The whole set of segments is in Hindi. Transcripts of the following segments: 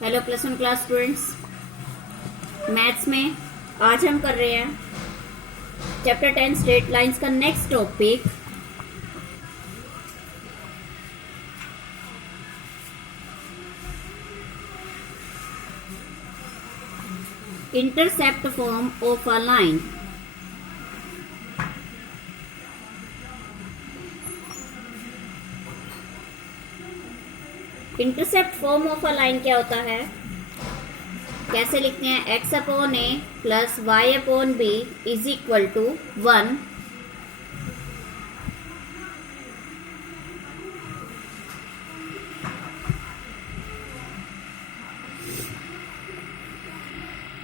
Hello plus one class students, maths में आज हम कर रहे हैं चैप्टर 10 स्ट्रेट लाइंस का next topic intercept form of a line. Intercept form of a line क्या होता है, कैसे लिखते हैं? X upon A plus Y upon B is equal to 1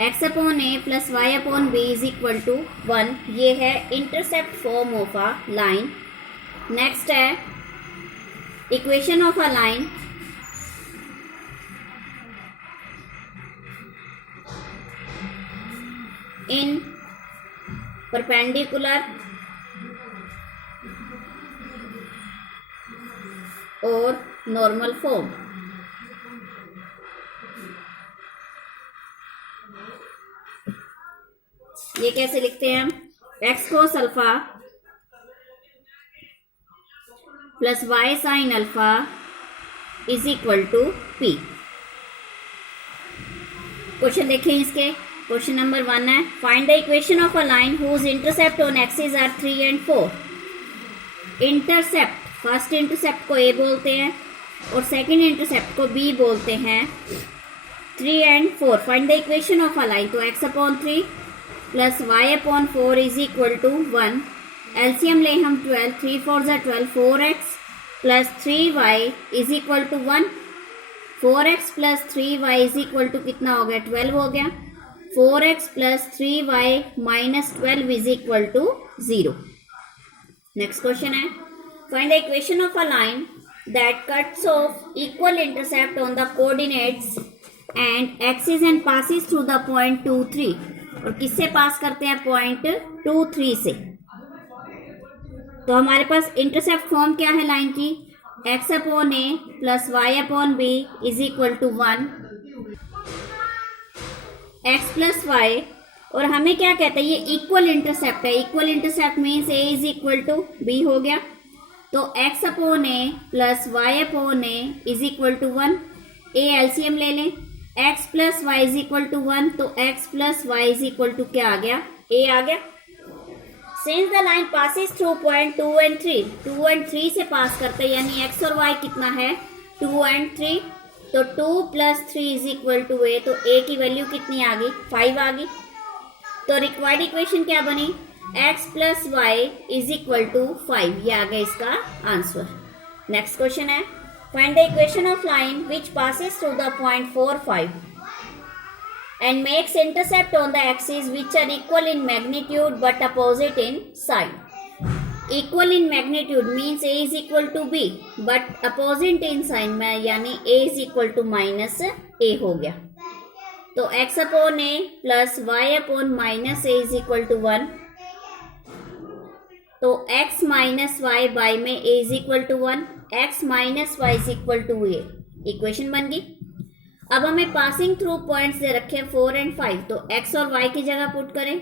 X upon A plus Y upon B is equal to 1। ये है intercept form of a line. Next है equation of a line. In perpendicular और नॉर्मल फॉर्म। ये कैसे लिखते हैं हम? X cos alpha plus Y sine alpha is equal to P. Question देखें इसके। क्वेश्चन नंबर 1 है, find the equation of a line whose intercept on axis are 3 and 4। Intercept, first intercept को ए बोलते हैं और सेकंड इंटरसेप्ट को बी बोलते हैं। 3 and 4, find the equation of a line. तो X upon 3 plus Y upon 4 is equal to 1। LCM ले हम 12, 3 4 ज़ा 12, 4x plus 3y is equal to 1। 4x plus 3y is equal to कितना हो गया? 12 हो गया। 4x plus 3y minus 12 is equal to 0। Next question है, find the equation of a line that cuts of equal intercept on the coordinates and axis and passes through the point 2 3। और किससे पास करते हैं? पॉइंट 2 3 से। तो हमारे पास इंटरसेप्ट फॉर्म क्या है लाइन की? X upon A plus Y upon B is equal to 1 X plus Y. और हमें क्या कहता है? ये इक्वल इंटरसेप्ट है। Equal intercept means A is equal to B हो गया। तो X upon A plus Y upon A is equal to 1। A LCM ले लें, X plus Y is equal to 1। तो X plus Y is equal to क्या आ गया? ए आ गया। Since the line passes through point 2 and 3, 2 and 3 से पास करते हैं, यानी एक्स और वाई कितना है? 2 and 3। तो 2 प्लस 3 इज इक्वल टू ए। तो ए की वैल्यू कितनी आ गई? 5 आ गई। तो रिक्वायर्ड इक्वेशन क्या बनी? X plus Y is equal to 5। ये आ गया इसका आंसर। नेक्स्ट क्वेश्चन है, find the equation of line which passes through the point 4 5 and makes intercept on the axis which are equal in magnitude but opposite in sign. Equal in magnitude means a is equal to b but opposite in sign में यानी a is equal to minus a हो गया। तो x upon a plus y upon minus a is equal to 1। तो x माइनस वाई बाई में a is equal to 1, x minus Y is equal to a। Equation बन गई। अब हमें पासिंग थ्रू पॉइंट्स दे रखे 4 and 5। तो x और y की जगह पुट करें।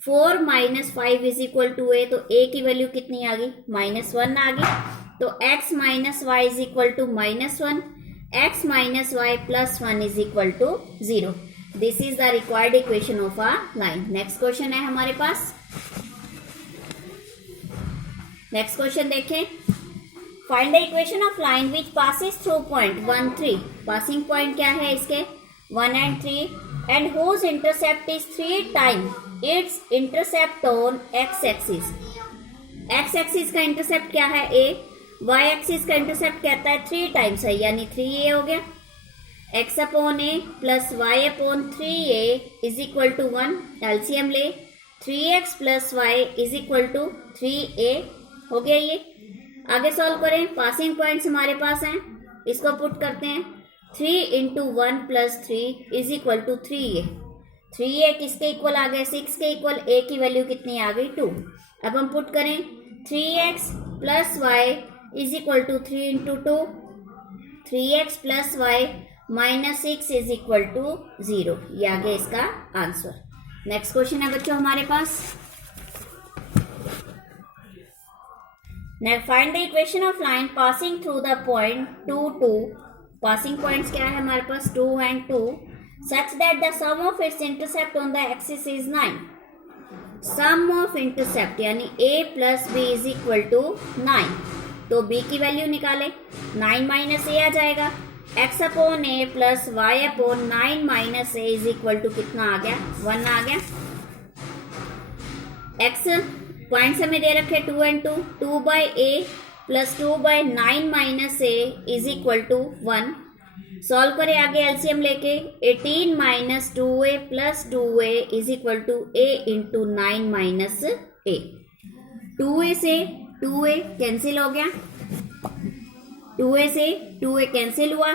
4 minus 5 is equal to a। तो a की वैल्यू कितनी आ गई? -1 आ गई। तो x minus Y is equal to -1, x minus Y plus 1 is equal to 0। This is the required equation of a line. Next question है हमारे पास। नेक्स्ट क्वेश्चन देखें, find the equation of line which passes through point 1 3। Passing point क्या है इसके? 1 and 3 and whose intercept is 3 time its intercept on X axis. X axis का इंटरसेप्ट क्या है? ए। वाई एक्सिस का इंटरसेप्ट कहता है 3 टाइम्स है, यानी 3a हो गया। X upon A plus Y upon 3a is equal to 1। LCM ले, 3x plus Y is equal to 3a हो गया। ये आगे सॉल्व करें। पासिंग पॉइंट्स हमारे पास हैं, इसको पुट करते हैं। 3 into 1 plus 3 is equal to 3a। 3a किसके इक्वल आ गए? 6 के इक्वल। a की वैल्यू कितनी आ गई? 2। अब हम पुट करें 3x plus Y is equal to 3 into 2, 3x plus Y -6 is equal to 0। ये आ गया इसका आंसर। नेक्स्ट क्वेश्चन है बच्चों हमारे पास, find the equation of line passing through the point 2, 2। Passing points क्या है हमारे पास 2 and 2, such that the sum of its intercept on the axis is 9। Sum of intercept यानी a plus B is equal to 9, तो b की वैल्यू निकाले, 9 माइनस a आ जाएगा, x upon a plus y upon 9 minus a is equal to कितना आ गया, 1 आ गया। x पॉइंट्स हमें दे रखे 2 and 2, 2 by a plus 2 by 9 minus a is equal to 1। Solve करें आगे एलसीएम लेके, 18 minus 2a plus 2a is equal to a into 9 minus a। 2a से 2a कैंसिल हो गया, 2a से 2a कैंसिल हुआ।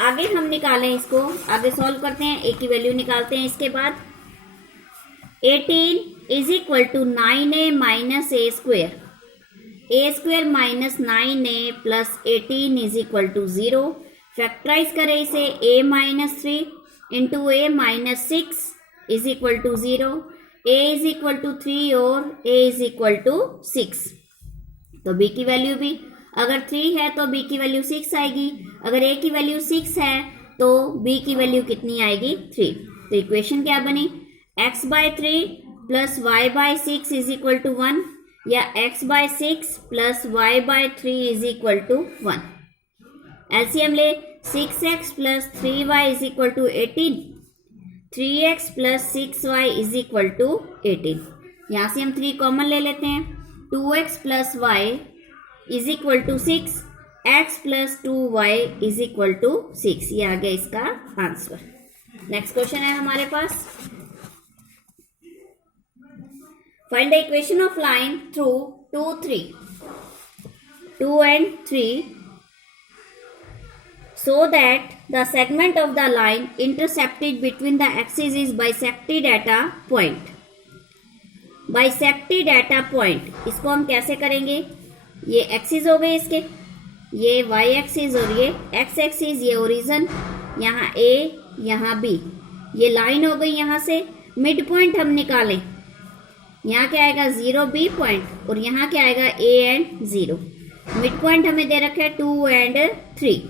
आगे हम निकालें इसको, आगे सॉल्व करते हैं, a की वैल्यू निकालते हैं। इसके बाद 18 is equal to 9a minus a square minus 9a plus 18 is equal to 0। Factorise करें इसे, a minus 3 into a minus 6 is equal to 0, a is equal to 3 और a इज इक्वल टू 6। तो b की वैल्यू भी अगर 3 है तो b की वैल्यू 6 आएगी, अगर a की वैल्यू 6 है तो b की वैल्यू कितनी आएगी, 3। तो इक्वेशन क्या बनी, x by 3 plus y by 6 is equal to 1, या x by 6 plus y by 3 is equal to 1। LCM ले, 6x plus 3y is equal to 18, 3x plus 6y is equal to 18। यहाँ से हम 3 कॉमन ले लेते हैं, 2x plus y is equal to 6, x plus 2y is equal to 6। ये आ गया इसका आंसर। नेक्स्ट क्वेश्चन है हमारे पास, find the equation of line through 2, 3, 2 and 3 so that the segment of the line intercepted between the axes is bisected at a point। bisected at a point इसको हम कैसे करेंगे, ये एक्सिस हो गए इसके, ये y एक्सिस और ये x एक्सिस, ये ओरिजिन, यहाँ a यहाँ b, ये लाइन हो गई। यहाँ से मिड पॉइंट हम निकालें, यहाँ क्या आएगा 0 b पॉइंट और यहाँ क्या आएगा a and 0। मिड पॉइंट हमें दे रखा है 2 and 3।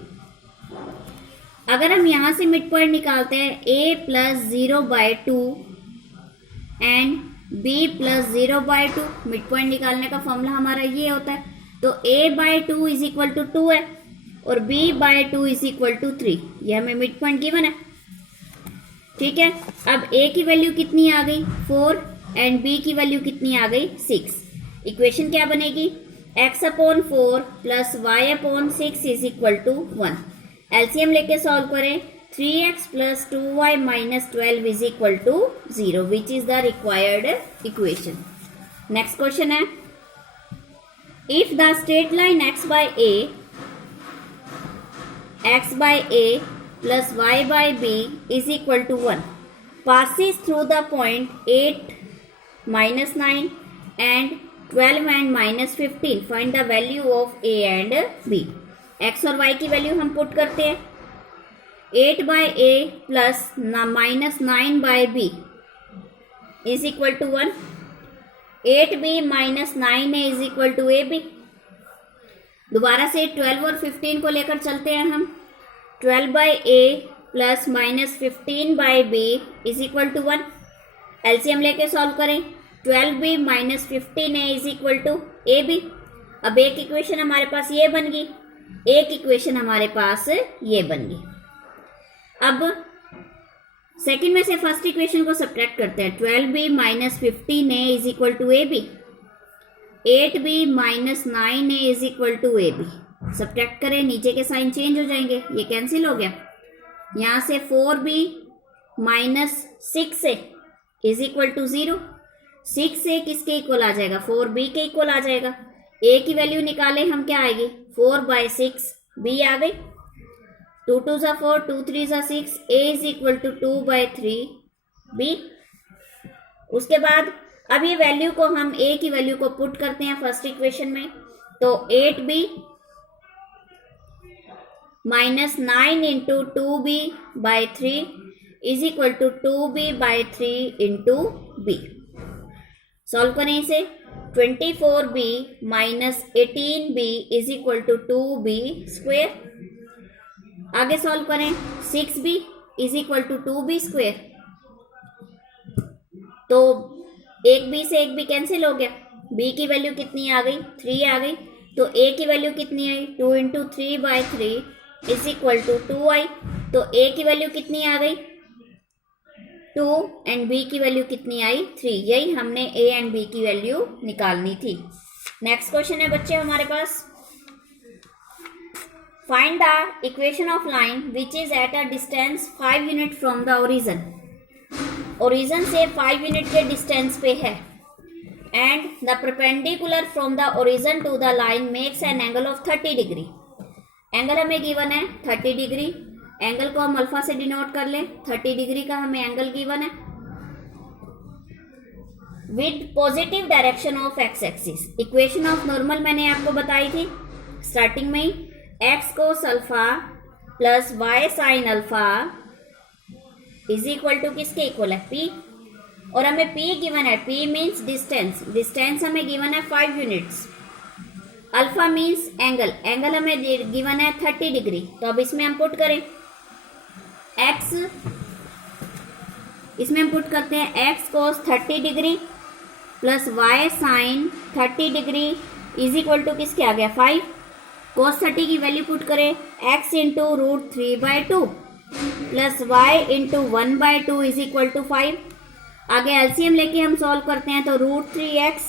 अगर हम यहाँ से मिड पॉइंट निकालते हैं a plus 0 by 2 and b plus 0 by 2, mid point निकालने का फॉर्मूला हमारा ये होता है। तो a by 2 is equal to 2 है और b by 2 is equal to 3, ये हमें मिड पॉइंट गिवन है। ठीक है, अब a की वैल्यू कितनी आ गई 4 एंड b की वैल्यू कितनी आ गई 6। इक्वेशन क्या बनेगी, x upon 4 plus y upon 6 is equal to 1। LCM लेके सॉल्व करें, 3x plus 2y minus 12 is equal to 0 which is the required equation. Next question है, if the straight line x by a plus y by b is equal to 1 passes through the point 8, minus 9 and 12 and minus 15, find the value of a and b। x और y की वैल्यू हम पुट करते हैं, 8 by a plus minus 9 by b is equal to 1, 8b minus 9a is equal to ab। दोबारा से 12 और 15 को लेकर चलते हैं हम, 12 by a plus minus 15 by b is equal to 1। LCM लेके सॉल्व करें, 12b minus 15a is equal to ab। अब एक इक्वेशन हमारे पास ये बन गई, एक इक्वेशन हमारे पास ये बन गई। अब सेकंड में से फर्स्ट इक्वेशन को सब्ट्रैक्ट करते हैं, 12b minus 15a is equal to ab, 8b minus 9a is equal to ab। Subtract करें, नीचे के साइन चेंज हो जाएंगे, ये कैंसिल हो गया। यहाँ से 4b minus 6a is equal to 0, 6a किसके इक्वल आ जाएगा, 4b के इक्वल आ जाएगा। a की वैल्यू निकाले हम, क्या आएगी 4 बाय 6, b आ गई, 2 2 ज़ा 4, 2 3 ज़ा 6, a is equal to 2 by 3b। उसके बाद अब ये वैल्यू को हम a की वैल्यू को पुट करते हैं फर्स्ट इक्वेशन में, तो 8b minus 9 into 2b/3 is equal to 2b/3 into b. Solve करें इसे। 24b minus 18b is equal to 2b²। आगे सॉल्व करें। 6b is equal to 2b²। तो एक b से एक b कैंसिल हो गया। b की वैल्यू कितनी आ गई? 3 आ गई। तो a की वैल्यू कितनी आई? 2 इंटू 3/3 इज इक्वल टू 2 आई। तो a की वैल्यू कितनी आ गई? 2 एंड b की वैल्यू कितनी आई? 3। यही हमने a एंड b की वैल्यू निकालनी थी। नेक्स्ट क्वेश्चन है बच्चे हमारे पास, find the equation of line which is at a distance 5 unit from the origin. Origin से 5 यूनिट के डिस्टेंस पे है and the perpendicular from the origin to the line makes an angle of 30 degree. Angle हमें गिवन है 30 डिग्री। एंगल को हम अल्फा से डिनोट कर ले। 30 डिग्री का हमें एंगल गिवन है with positive direction of X axis. Equation of normal मैंने आपको बताई थी स्टार्टिंग में ही। X cos alpha plus Y sine alpha is equal to किसके इक्वल है? पी। और हमें पी गिवन है। P means distance. डिस्टेंस हमें गिवन है 5 units. Alpha means angle. Angle हमें गिवन है 30 डिग्री। तो अब इसमें हम पुट करें एक्स, इसमें हम पुट करते हैं x cos 30 degree plus Y sine 30 degree is equal to किसके आ गया? 5। कोस 30 की वैल्यू पुट करें x into √3/2 plus y into 1/2 is equal to 5। आगे एलसीएम लेके हम सॉल्व करते हैं तो √3x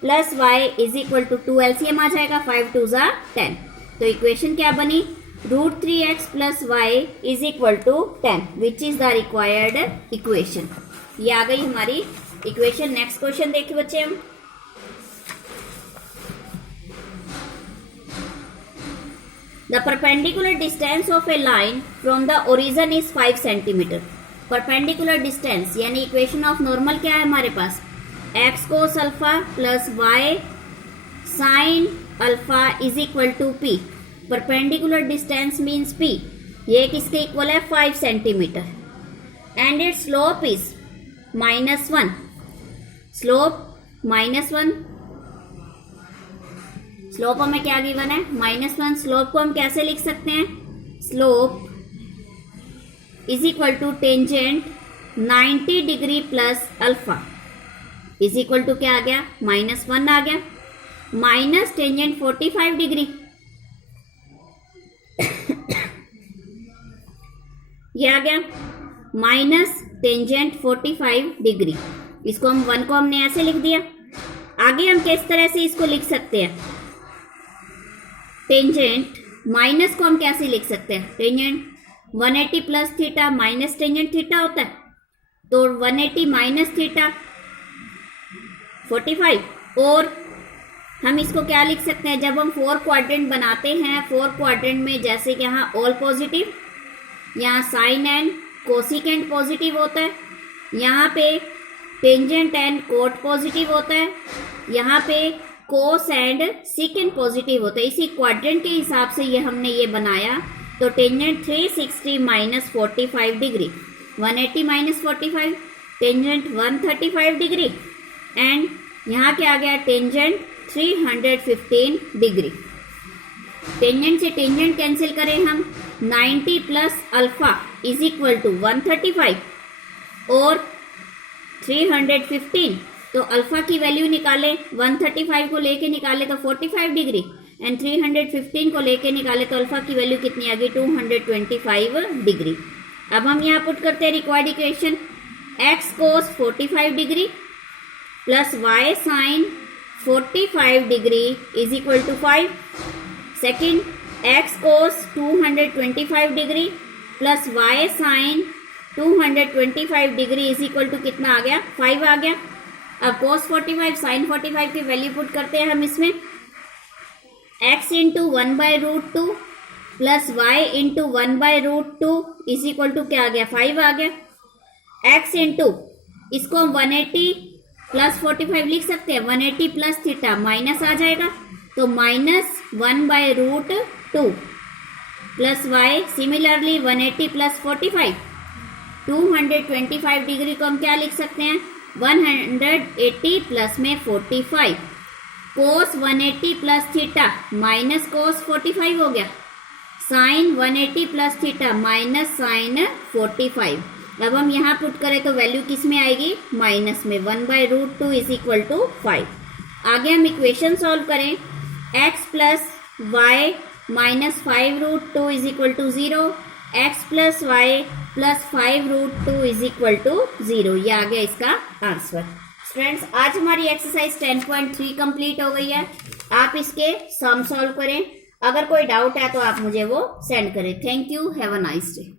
plus Y is equal to 2। LCM आ जाएगा 5 2 ज़ा 10। तो इक्वेशन क्या बनी? √3x plus Y is equal to 10 which is the required equation. ये आ गई हमारी इक्वेशन। नेक्स्ट क्वेश्चन देखिए बच्चे हम, the perpendicular distance of a line from the origin is 5 centimeter। Perpendicular distance यानी इक्वेशन ऑफ नॉर्मल क्या है हमारे पास? X cos alpha plus Y sine alpha is equal to P. Perpendicular distance means P. ये किसके इक्वल है? 5 centimeter. And its slope is -1। Slope -1। Slope हमें क्या गिवन है? -1। स्लोप को हम कैसे लिख सकते हैं? Slope is equal to tangent 90 degree plus alpha is equal to क्या आ गया? -1 आ गया। माइनस टेंजेंट 45 डिग्री ये आ गया माइनस टेंजेंट 45 डिग्री। इसको हम 1 को हमने ऐसे लिख दिया। आगे हम किस तरह से इसको लिख सकते हैं? टेंजेंट माइनस को हम कैसे लिख सकते हैं? Tangent 180 plus theta minus tangent theta होता है। तो 180 माइनस थीटा 45। और हम इसको क्या लिख सकते हैं? जब हम 4 क्वाड्रेंट बनाते हैं, 4 क्वाड्रेंट में जैसे कि यहाँ ऑल पॉजिटिव, यहाँ साइन एंड कोसिकेंट पॉजिटिव होता है, यहाँ पे टेंजेंट एंड कोट पॉजिटिव होता है, यहाँ पे कोस एंड सिकेंट पॉजिटिव होता है। इसी क्वाड्रेंट के हिसाब से ये हमने ये बनाया। तो tangent 360 minus 45 degree, 180 minus 45, tangent 135 degree and यहाँ क्या आ गया? Tangent 315 degree. टेंजेंट से टेंजेंट कैंसिल करें हम, 90 plus alpha is equal to 135 और 315। तो अल्फा की वैल्यू निकाले, 135 को लेके निकाले तो 45 डिग्री एंड 315 को लेके निकाले तो अल्फा की वैल्यू कितनी आ गई? 225 डिग्री। अब हम यहाँ पुट करते हैं required equation, x cos 45 degree plus Y sine 45 degree is equal to 5। Second, x cos 225 degree plus Y sine 225 degree is equal to कितना आ गया? 5 आ गया। अब cos 45 sin 45 की वैल्यू पुट करते हैं हम इसमें, x into 1/√2 plus y into 1/√2 is equal to क्या आ गया? 5 आ गया। x इंटू इसको हम 180 प्लस 45 लिख सकते हैं, 180 प्लस थीटा माइनस आ जाएगा तो -1/√2 plus y, similarly 180 plus 45, 225 degree को हम क्या लिख सकते हैं, 180 प्लस में 45, cos 180 plus theta minus cos 45 हो गया, sine 180 plus theta minus sine 45। अब हम यहाँ पुट करें तो वैल्यू किस में आएगी, माइनस में, 1/√2 इज इक्वल टू 5। आगे हम इक्वेशन सॉल्व करें, x plus y minus 5√2 is equal to 0, x plus y plus 5√2 is equal to 0। ये आ गया इसका आंसर। स्टूडेंट्स, आज हमारी एक्सरसाइज 10.3 कंप्लीट हो गई है। आप इसके सम सॉल्व करें। अगर कोई डाउट है तो आप मुझे वो सेंड करें। Thank you, have a nice day.